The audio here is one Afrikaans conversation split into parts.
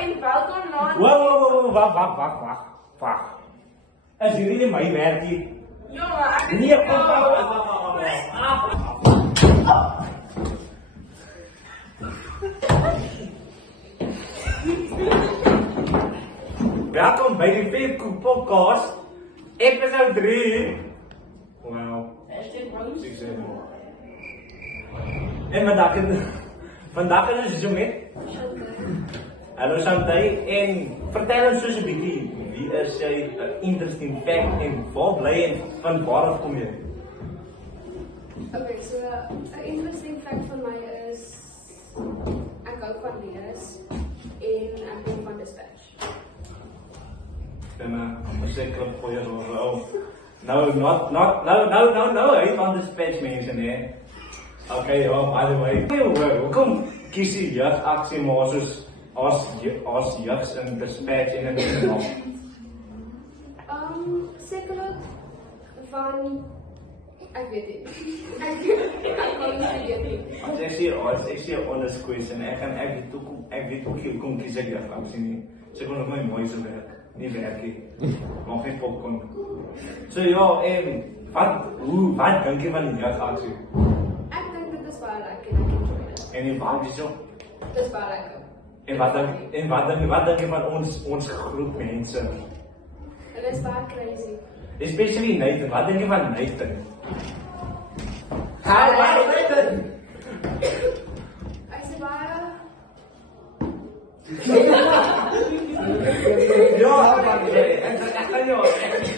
en welkom na. Wow, wag. Is hierdie nie my werk nie? Jonge, ek Nee, kom. Welkom by die Veepkoek Podcast, episode 3. Wow. En vandag is ons so met hallo Shantai, en vertel ons soos 'n bietjie, wie is jy, 'n interesting fact en waar bly jy en van waar af kom jy? Okay, so 'n interesting fact van my is ek hou van lees en ek kom van Dispatch. En ons sê klop voor jou zo. No, hy van Dispatch mense, nee. Okay, ja, by the way. Hoekom kies jy jeugaksie maar soos as jeugs in Dispatch en in die naam? Sekerlik van ek weet nie. Ek kan nie weet nie. As ek sê honest question, ek weet ook nie hoekom kies ek jeugaksie nie. Sy kon nog my mooi so werk. Nie werk nie. Nog geen popcorn. So ja, wat dink jy van die jeugaksie? Ek dink dit is baie lekker en ek enjoy dit. En die waar is so? Dit is baie lekker. En wat dink jy van ons groep mense? Dit is baie crazy. Especially Nathan, wat dink jy van Nathan? Hi, Nathan. Hy sê baie Ja, ek kan jou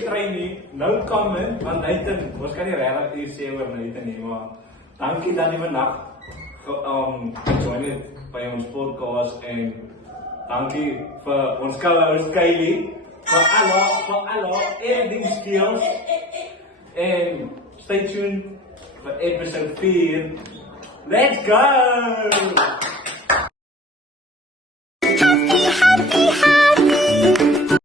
try nie. Nou comment, want Nathan, ons kan nie regtig hier sê oor Nathan nie, maar dankie dat jy vandag join het by ons podcast en dankie vir ons co-host Kylie vir alle editing skills en stay tuned vir episode 4. Let's go!